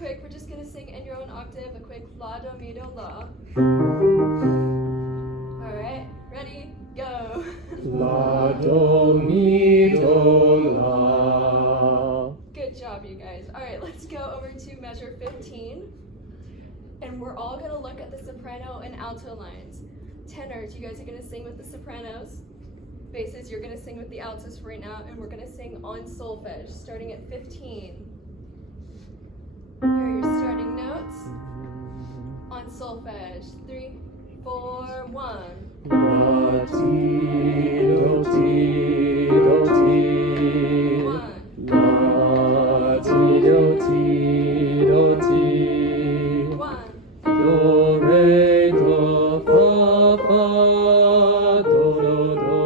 quick, we're just going to sing in your own octave, a quick la, do, mi, do, la. All right, ready, go. La, do, mi, do, la. Good job, you guys. All right, let's go over to measure 15. And we're all going to look at the soprano and alto lines. Tenors, you guys are going to sing with the sopranos. Basses, you're going to sing with the altos for right now, and we're going to sing on solfege, starting at 15. Here are your starting notes. On solfege, 3, 4, 1. La, ti, do, ti, do, ti. 1. La, ti, do, ti, do, ti. 1. Do, re, do, fa, fa, do, do, do,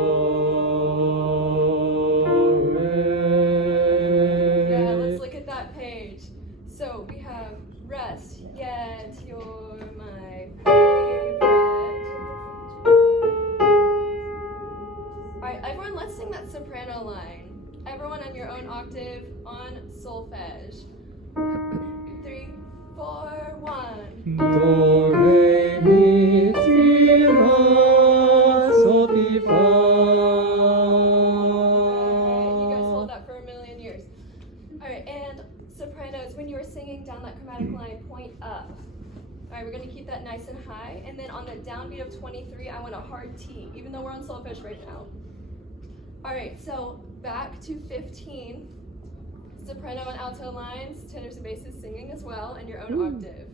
re. Yeah, let's look at that page. So we have rest, yet you're my favorite. Alright, everyone, let's sing that soprano line. Everyone on your own octave on solfege. 3, 4, 1. Do, re, mi, si, la, sol, fi, fa. You guys hold that for a million years. Alright, and sopranos, when you are singing down that chromatic line, point up. Alright, we're going to keep that nice and high. And then on the downbeat of 23, I want a hard T, even though we're on solfege right now. Alright, so back to 15. Soprano and alto lines, tenors and basses singing as well, and your own octave.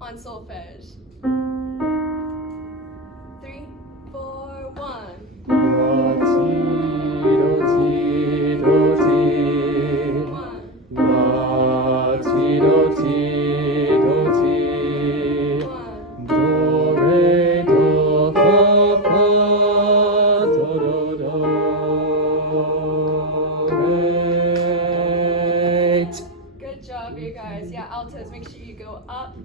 On solfege. 3, 4, 1. La, ti, do, ti, do, ti. 1. La, ti, do, ti, do, ti. 1. Do, re, do, fa, fa, do, do, do, re. Good job, you guys. Yeah, altos, make sure you go up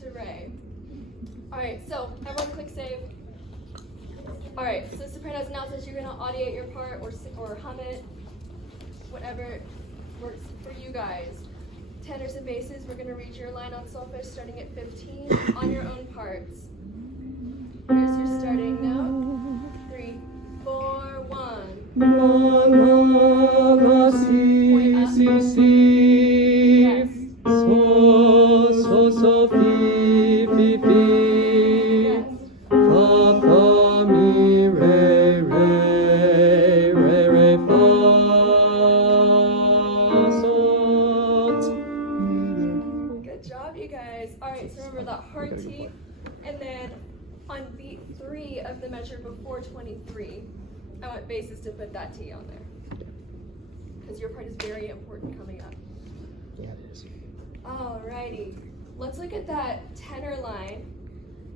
to re. Alright, so everyone click save. Alright, so sopranos and altos, you're going to audiate your part or hum it, whatever works for you guys. Tenors and basses, we're going to read your line on solfege starting at 15 on your own parts. Here's your starting note. 3, 4, 1. La, la, la, si, si, si. Yes. So, so, so, fi, fi, fi. Yes. Fa, fa, mi, re, re, re, re, fa, sol. Good job, you guys. Alright, so remember that hard T. And then on beat 3 of the measure before 23, I want basses to put that T on there. Because your part is very important coming up. Yeah, it is. Alrighty. Let's look at that tenor line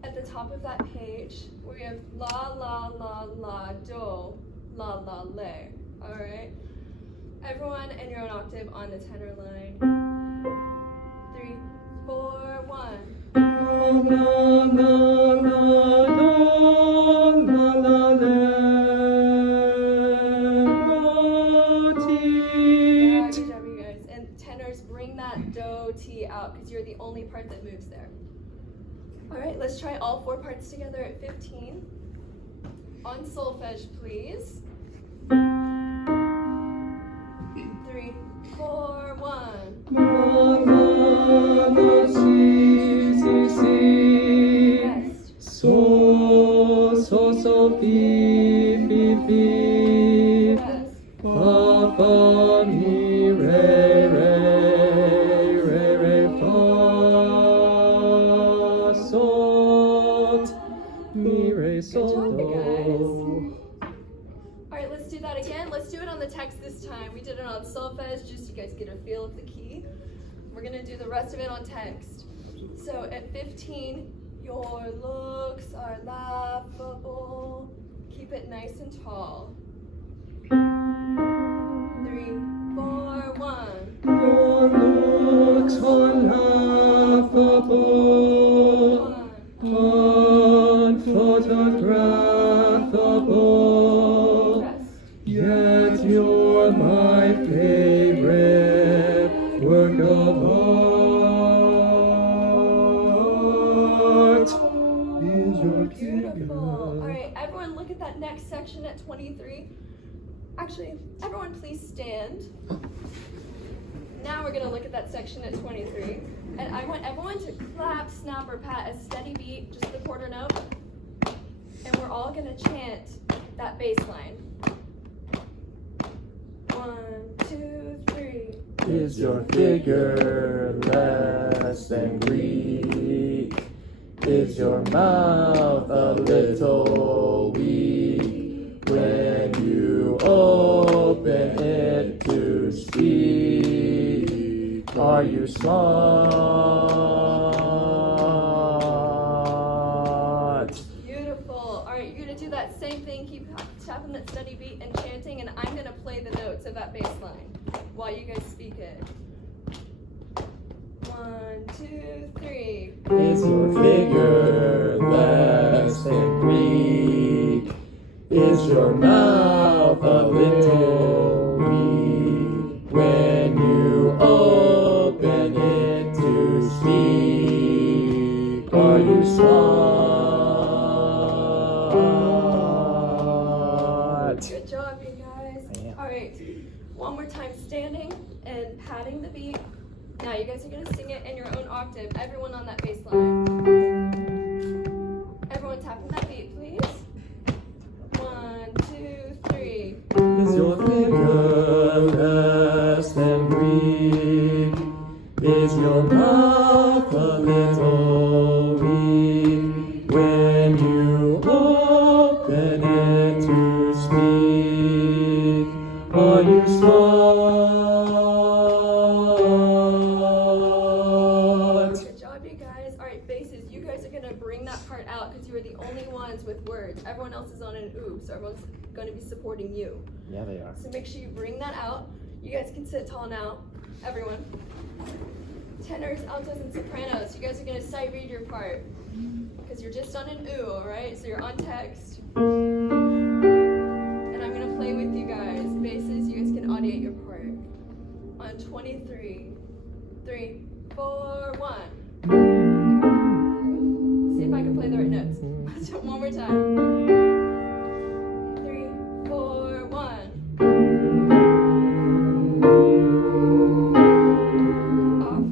at the top of that page where we have la, la, la, la, do, la, la, le. Alright? Everyone in your own octave on the tenor line. 3, 4, 1. La, la, la, la, do, la, la, le, do, ti. Yeah, good job, you guys. And tenors, bring that do, ti out because you're the only part that moves there. Alright, let's try all 4 parts together at 15. On solfege, please. 3, 4, 1. La, la, la, si, si, si. Rest. So, so, so, fi, fi, fi. Rest. Fa, fa, mi, re, re, re, re, fa, sol, mi, re, sol, Good job, you guys. do. Alright, let's do that again. Let's do it on the text this time. We did it on solfege, just so you guys get a feel of the key. We're going to do the rest of it on text. So at 15, your looks are laughable. Keep it nice and tall. 3, 4, 1. Your looks are laughable, 1. unphotographable, Rest. yet you're my favorite work of art. that next section at 23. Actually, everyone please stand. Now we're gonna look at that section at 23. And I want everyone to clap, snap, or pat a steady beat, just the quarter note. And we're all gonna chant that bass line. 1, 2, 3. Is your figure less than Greek? Is your mouth a little weak when you open it to speak? Are you smart? Beautiful. All right, you're gonna do that same thing. Keep tapping that steady beat and chanting, and I'm gonna play the notes of that bass line while you guys speak it. 1, 2, 3. Is your figure less than Greek? Is your mouth a little weak when you open it to speak? Are you smart? Good job, you guys. I am. All right, one more time, standing and patting the beat. Now you guys are gonna sing it in your own octave. Everyone on that bass line. Everyone tapping that beat, please. 1, 2, 3. Is your figure less than Greek? Is your mouth a little weak when you open it to speak? Are you smart? Good job, you guys. All right, basses, you guys are gonna bring that part out because you are the only ones with words. Everyone else is on an ooh, so everyone's gonna be supporting you. Yeah, they are. So make sure you bring that out. You guys can sit tall now, everyone. Tenors, altos, and sopranos, you guys are gonna sight read your part because you're just on an ooh, all right? So you're on text. And I'm gonna play with you guys. Basses, you guys can audiate your part. On 23, 3, 4, 1. See if I can play the right notes. Let's do it one more time. 3, 4, 1. Off.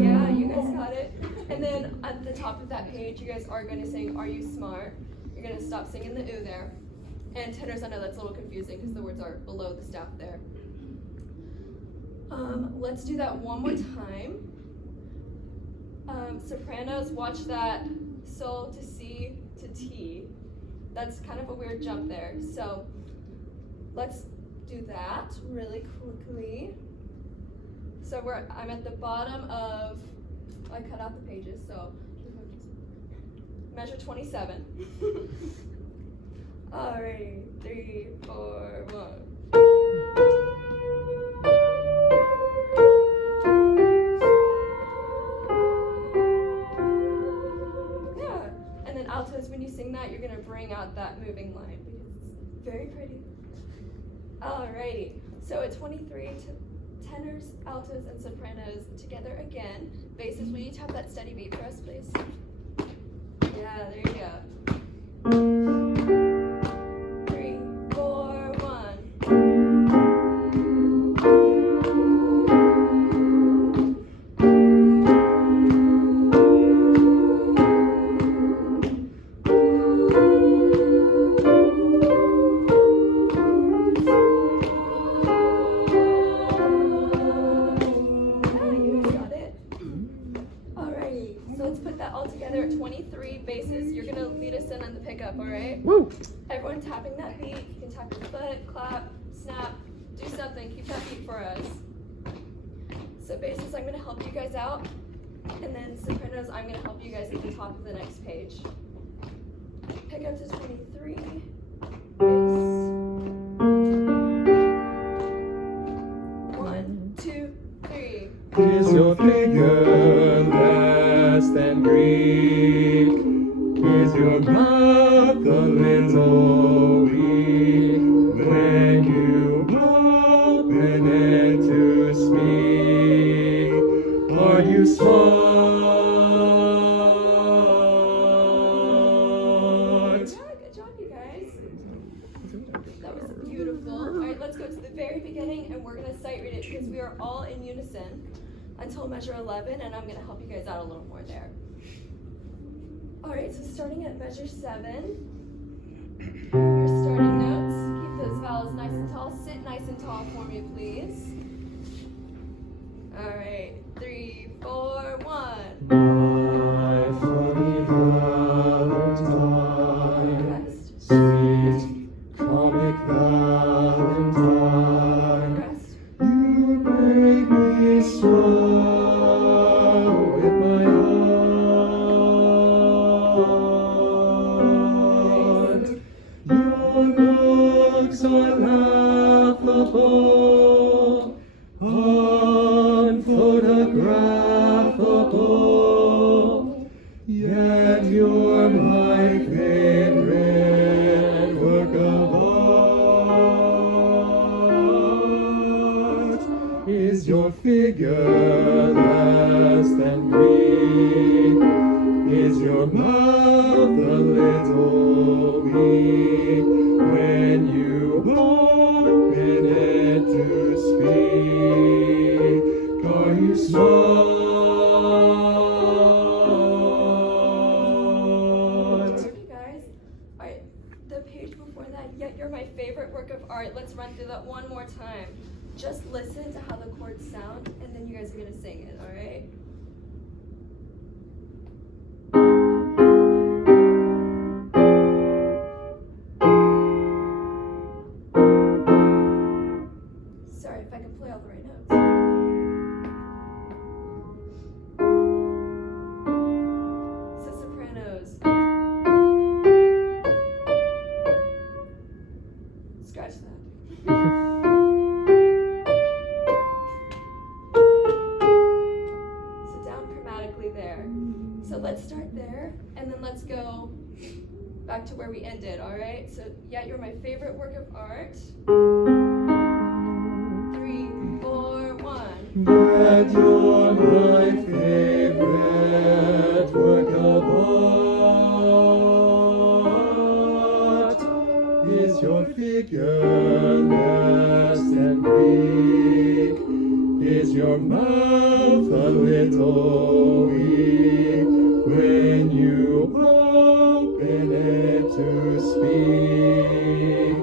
Yeah, you guys got it. And then at the top of that page, you guys are going to sing, "Are you smart?" You're going to stop singing the ooh there. And tenors, I know that's a little confusing because the words are below the staff there. Let's do that one more time. Sopranos, watch that sol to C to T. That's kind of a weird jump there. So let's do that really quickly. So I'm at the bottom of, I cut out the pages, so measure 27. Alrighty, 3, 4, 1. Yeah, and then altos, when you sing that, you're gonna bring out that moving line because it's very pretty. Alrighty, so at 23, tenors, altos, and sopranos together again. Basses, will you tap that steady beat for us, please? Yeah, there you go. 3, 4, 1. Basses, you're gonna lead us in on the pickup, all right? Woo! Everyone tapping that beat. You can tap your foot, clap, snap, do something. Keep that beat for us. So basses, I'm gonna help you guys out, and then sopranos, I'm gonna help you guys at the top of the next page. Pickup to 23. Bass. 1, 2, 3. Is your figure less than Greek? Is your mouth a little speak? Are you smart? Yeah, good job, you guys. That was beautiful. All right, let's go to the very beginning, and we're going to sight read it because we are all in unison until measure 11, and I'm going to help you guys out a little more there. All right, so starting at measure 7, your starting notes. Keep those vowels nice and tall. Sit nice and tall for me, please. All right, 3, 4, 1. My funny Valentine, Rest, sweet comic Valentine, rest. you make me smile with my heart. Your looks unlaughable, unphotographable, yet you're my favorite work of art. Is your figure less than Greek? Is your mouth a little weak when you open it to speak? Are you smart? Okay, guys. All right, the page before that, yet you're my favorite work of art. Let's run through that one more time. Just listen to how the chords sound, and then you guys are going to sing it, all right? Sorry if I can play all the right notes. So sopranos. Scratch that. So down chromatically there. So let's start there, and then let's go back to where we ended, all right? So, yet you're my favorite work of art. 3, 4, 1. That you're my favorite work of art. Is your figure less than Greek? Is your mouth a little weak when you open it to speak?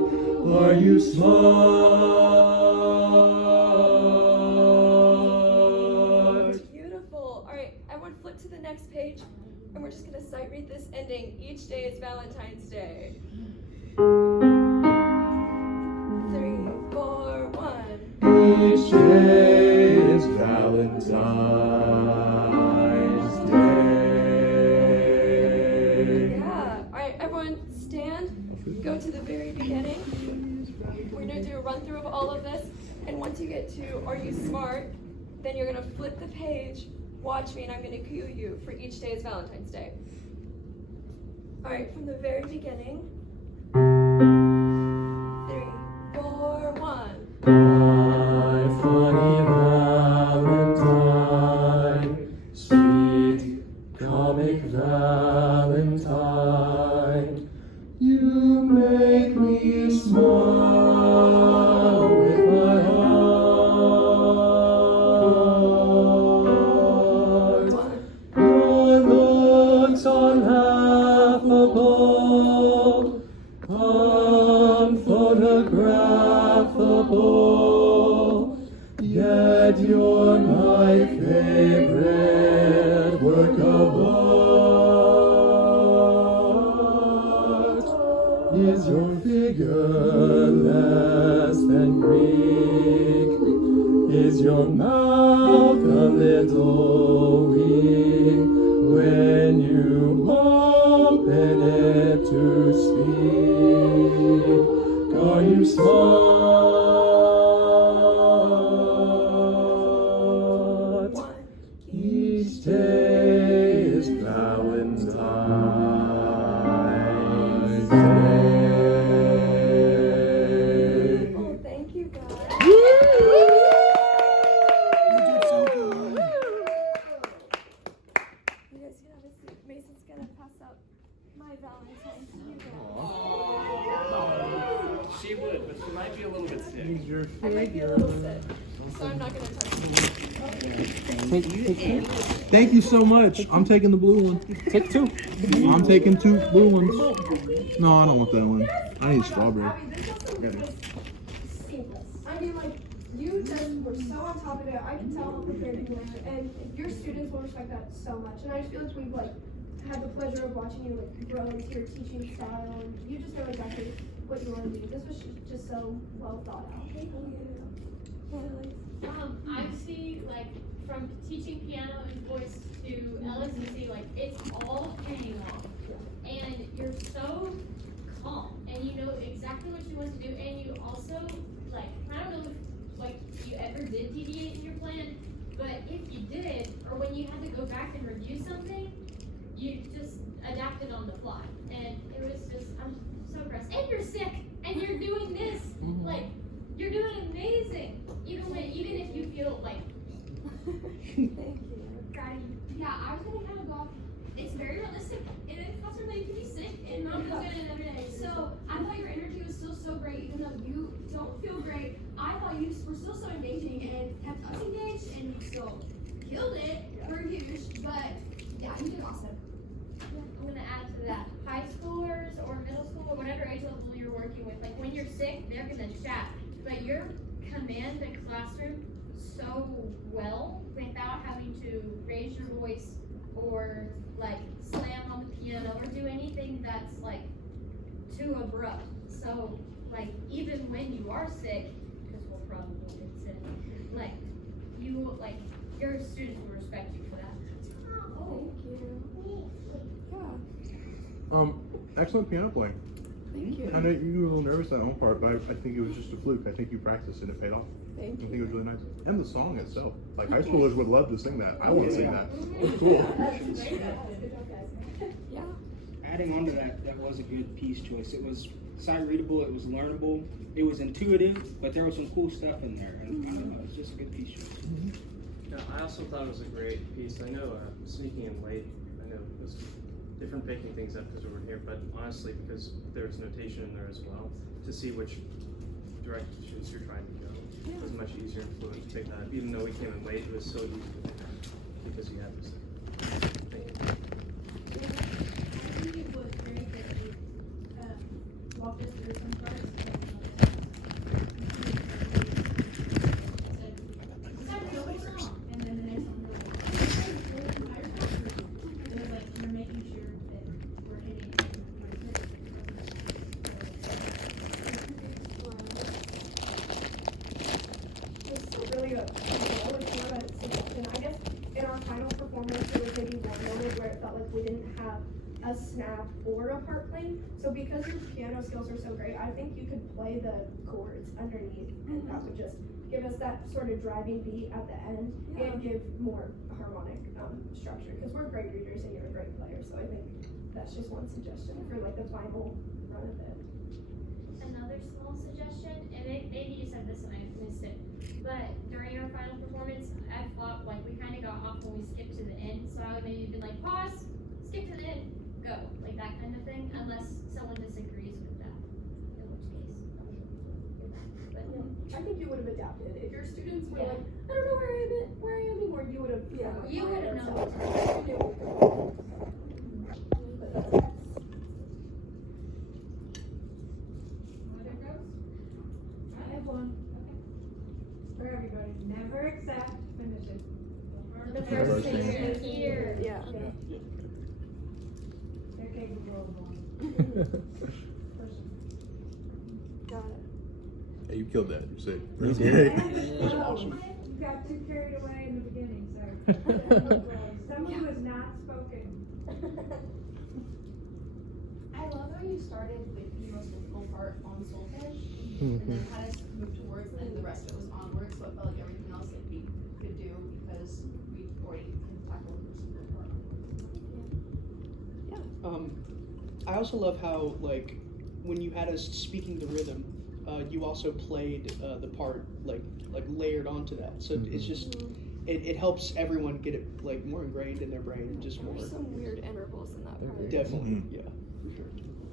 Are you smart? Beautiful. All right, everyone flip to the next page, and we're just going to sight read this ending. Each day is Valentine's Day. 3, 4, 1. Each day is Valentine's Day. Yeah. All right, everyone stand. Go to the very beginning. We're going to do a run through of all of this. And once you get to Are You Smart? Then you're going to flip the page, watch me, and I'm going to cue you for each day is Valentine's Day. All right, from the very beginning. 3, 4, 1. My funny Valentine, sweet comic Valentine, you make me smile with my heart. 1. Your looks unlaughable, unphotographable, yet you're my favorite work of art. Is your figure less than Greek? Is your mouth a little weak when you open it to speak? Are you smart? 1. Each day is Valentine's Day. Oh, thank you guys. your I might be a little sick, so I'm not gonna touch you. Thank you so much. I'm taking the blue one. Take two. I'm taking 2 blue ones. No, I don't want that one. I need strawberry. Abby, this also was seamless. I mean, like, you just were so on top of it. I can tell how prepared you were, and your students will respect that so much. And I just feel like we've like had the pleasure of watching you like grow into your teaching style, and you just know exactly what you want to do. This was just so well thought out. I see, like, from teaching piano and voice to LSCC, like, it's all paying off. And you're so calm, and you know exactly what you want to do, and you also, like, I don't know if, like, you ever did deviate in your plan, but if you did, or when you had to go back and review something, you just adapted on the fly. And it was just, I'm so impressed. And you're sick, and you're doing this, like, you're doing amazing. Even if you feel like gratitude. Yeah, I was gonna kind of go off. It's very realistic. In a classroom that you can be sick and not feel good every day. So I thought your energy was still so great, even though you don't feel great. I thought you were still so engaging and kept us engaged, and you still killed it. We're huge, but yeah, you did awesome. I'm gonna add to that. High schoolers or middle school or whatever age level you're working with, like when you're sick, they're gonna chat. But you're command the classroom so well without having to raise your voice or like slam on the piano or do anything that's like too abrupt. So like even when you are sick, because we'll probably get sick, like you like your students will respect you for that. Oh, thank you. Yeah. Excellent piano playing. Thank you. I know you were a little nervous that one part, but I think it was just a fluke. I think you practiced and it paid off. Thank I think you. it was really nice. And the song itself. Like high schoolers would love to sing that. I want to sing that. It's cool. Yeah. Adding on to that, that was a good piece choice. It was sight readable, it was learnable, it was intuitive, but there was some cool stuff in there, and I don't know, it was just a good piece choice. Yeah, I also thought it was a great piece. I know sneaking in late, I know it was different picking things up because we were here, but honestly, because there's notation in there as well, to see which directions you're trying to go, it was much easier and fluid to pick that up. Even though we came in late, it was so easy to pick up because you had this. Thank you. I think it was very good that you walked us through some parts. And then the next one, we're like, it was like you're making sure that we're hitting It's really a suggestion. I guess in our final performance, there was maybe one moment where it felt like we didn't have a snap or a part playing. So because your piano skills are so great, I think you could play the chords underneath, and that would just give us that sort of driving beat at the end and give more harmonic structure. Because we're great readers and you're a great player, so I think that's just one suggestion for like the final run of it. Another small suggestion, and maybe you said this and I missed it, but during our final performance, I thought like we kind of got off when we skipped to the end, so I would maybe be like, pause, skip to the end, go, like that kind of thing, unless someone disagrees with that, in which case. But I think you would have adapted. If your students were like, I don't know where I am anymore, you would have. you would have known. I have one. For everybody, never accept finishes. The first thing here. Yeah. They're capable of one. Got it. Hey, you killed that. You're safe. That's That's And, awesome. You got too carried away in the beginning, so. Someone was not spoken. I love how you started with the most difficult part on solfege, and then had us move towards, and the rest of it was onwards, so it felt like everything else that we could do because we already tackled the super part. I also love how, like, when you had us speaking the rhythm, you also played the part like layered onto that. So it's just it helps everyone get it like more ingrained in their brain and just more. There's some weird intervals in that part. Definitely, yeah, for sure.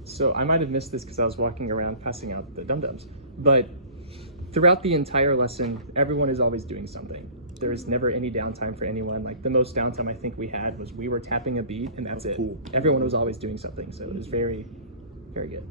So I might have missed this because I was walking around passing out the dum-dums, but throughout the entire lesson, everyone is always doing something. There's never any downtime for anyone. Like the most downtime I think we had was we were tapping a beat and that's it. Cool. Everyone was always doing something, so it was very, very good.